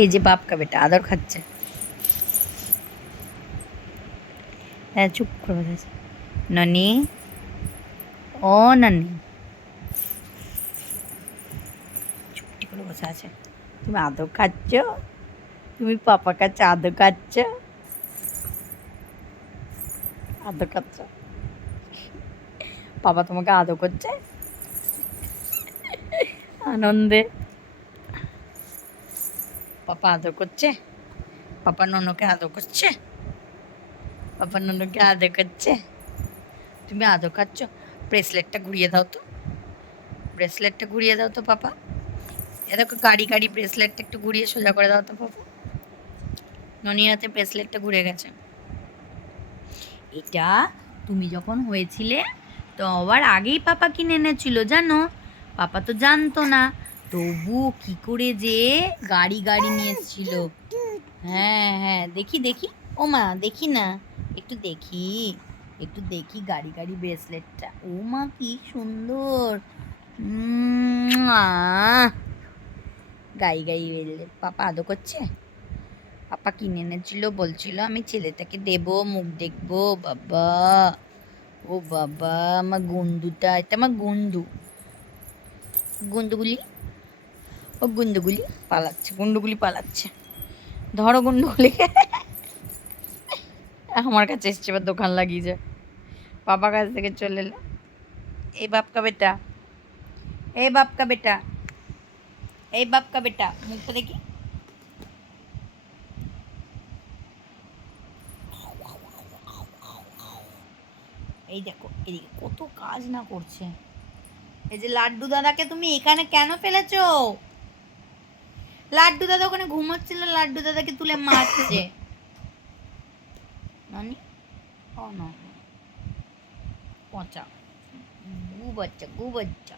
এই যে বাপ কা বেটা আদর খাচ্ছে। হ্যাঁ চুপ করে বসে আছে। ননি, ও ননি, চুপটি করে বসে আছে। তুমি আদর খাচ্ছ? তুমি পাপা কাছে আদর খাচ্ছ? আদর খাচ্ছ? পাপা তোমাকে আদর করছে আনন্দে। পাপা আদর করছে, পাপা ননকে আদর করছে, পাপা ননকে আদর করছে। তুমি আদর খাচ্ছ? ব্রেসলেটটা ঘুরিয়ে দাও তো, ব্রেসলেটটা ঘুরিয়ে দাও তো পাপা। এ দেখো গাড়ি গাড়ি ব্রেসলেটটা একটু ঘুরিয়ে সোজা করে দাও তো পাপা। ননির হাতে ব্রেসলেটটা ঘুরে গেছে। এটা তুমি যখন হয়েছিলে তো আবার আগেই পাপা কিনে এনেছিল জানো। পাপা তো জানতো না, তবু কি করে যে গাড়ি গাড়ি নিয়ে এসেছিল। হ্যাঁ হ্যাঁ দেখি দেখি, ও মা দেখি না, একটু দেখি, একটু দেখি গাড়ি গাড়ি ব্রেসলেটটা। ও মা কি সুন্দর। গাই গাই ব্রেসলেট পাপা আদর করছে। পাপা কিনে এনেছিল, বলছিল আমি ছেলেটাকে দেবো, মুখ দেখবো। বাবা, ও বাবা, আমার গন্ডুটা, এটা আমার গন্ডু। গন্ডুগুলি, ও গন্ডুগুলি পালাচ্ছে, গন্ডুগুলি পালাচ্ছে। ধরো গন্ডুগুলিকে। আমার কাছে এসছে, এবার দোকান লাগিয়েছে। পাপা কাছ থেকে চলে এলো। এই বাপ কা বেটা, এই বাপ কা বেটা, এই বাপ কা বেটা, মুখটা দেখি। এই দেখো এদিকে কত কাজ না করছে। এই যে লাড্ডু দাদাকে তুমি এখানে কেন ফেলেছো? লাড্ডু দাদা ওখানে ঘুমোচ্ছিল, লাড্ডু দাদাকে তুলে মারছে। নানি, ও না, পচা, গু বাচ্চা, গু বাচ্চা।